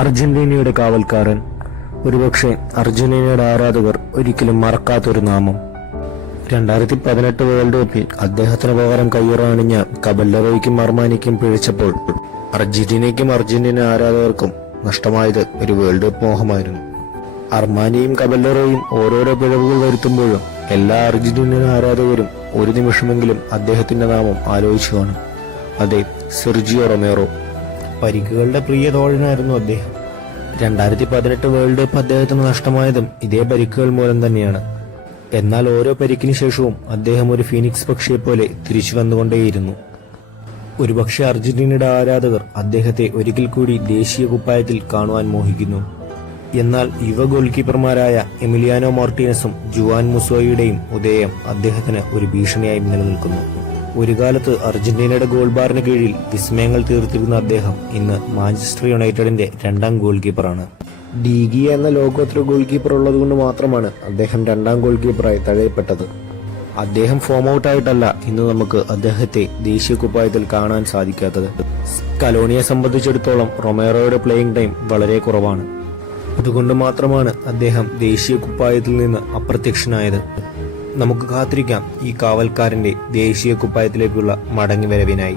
അർജന്റീനയുടെ കാവൽക്കാരൻ. ഒരുപക്ഷെ അർജന്റീനയുടെ ആരാധകർ ഒരിക്കലും മറക്കാത്തൊരു നാമം. 2018 വേൾഡ് കപ്പിൽ അദ്ദേഹത്തിന് പകരം കയ്യുറണിഞ്ഞ കബല്ലറോയ്ക്കും അർമാനിക്കും പിഴച്ചപ്പോൾ അർജന്റീനയ്ക്കും അർജന്റീന ആരാധകർക്കും നഷ്ടമായത് ഒരു വേൾഡ് കപ്പ് മോഹമായിരുന്നു. അർമാനിയും കബല്ലറോയും ഓരോരോ പിഴവുകൾ വരുത്തുമ്പോഴും എല്ലാ അർജന്റീന ആരാധകരും ഒരു നിമിഷമെങ്കിലും അദ്ദേഹത്തിന്റെ നാമം ആലോചിച്ചു കാണും. അതെ, സെർജിയോ റൊമേറോ. പരിക്കുകളുടെ പ്രിയ തോഴനായിരുന്നു അദ്ദേഹം. 2018 വേൾഡ് കപ്പ് അദ്ദേഹത്തിന് നഷ്ടമായതും ഇതേ പരിക്കുകൾ മൂലം തന്നെയാണ്. എന്നാൽ ഓരോ പരിക്കിന് ശേഷവും അദ്ദേഹം ഒരു ഫീനിക്സ് പക്ഷിയെ പോലെ തിരിച്ചു വന്നുകൊണ്ടേയിരുന്നു. ഒരുപക്ഷെ അർജന്റീനയുടെ ആരാധകർ അദ്ദേഹത്തെ ഒരിക്കൽ കൂടി ദേശീയ കുപ്പായത്തിൽ കാണുവാൻ മോഹിക്കുന്നു. എന്നാൽ യുവ ഗോൾ കീപ്പർമാരായ എമിലിയാനോ മാർട്ടീനസും ജുവാൻ മുസോയുടെയും ഉദയം അദ്ദേഹത്തിന് ഒരു ഭീഷണിയായി നിലനിൽക്കുന്നു. ഒരു കാലത്ത് അർജന്റീനയുടെ ഗോൾ ബാറിന് കീഴിൽ വിസ്മയങ്ങൾ തീർത്തിരുന്ന അദ്ദേഹം ഇന്ന് മാഞ്ചസ്റ്റർ യുണൈറ്റഡിന്റെ 2ാം ഗോൾ കീപ്പറാണ്. ഡീഗി എന്ന ലോകോത്തര ഗോൾ കീപ്പർ ഉള്ളതുകൊണ്ട് മാത്രമാണ് അദ്ദേഹം 2ാം ഗോൾ കീപ്പറായി തഴയപ്പെട്ടത്. അദ്ദേഹം ഫോം ഔട്ടായിട്ടല്ല ഇന്ന് നമുക്ക് അദ്ദേഹത്തെ ദേശീയ കുപ്പായത്തിൽ കാണാൻ സാധിക്കാത്തത്. സ്കലോണിയെ സംബന്ധിച്ചിടത്തോളം റൊമേറോയുടെ പ്ലേയിങ് ടൈം വളരെ കുറവാണ്. അതുകൊണ്ട് മാത്രമാണ് അദ്ദേഹം ദേശീയ കുപ്പായത്തിൽ നിന്ന് അപ്രത്യക്ഷനായത്. നമുക്ക് കാത്തിരിക്കാം ഈ കാവൽക്കാരന്റെ ദേശീയ കുപ്പായത്തിലേക്കുള്ള മടങ്ങിവരവിനായി.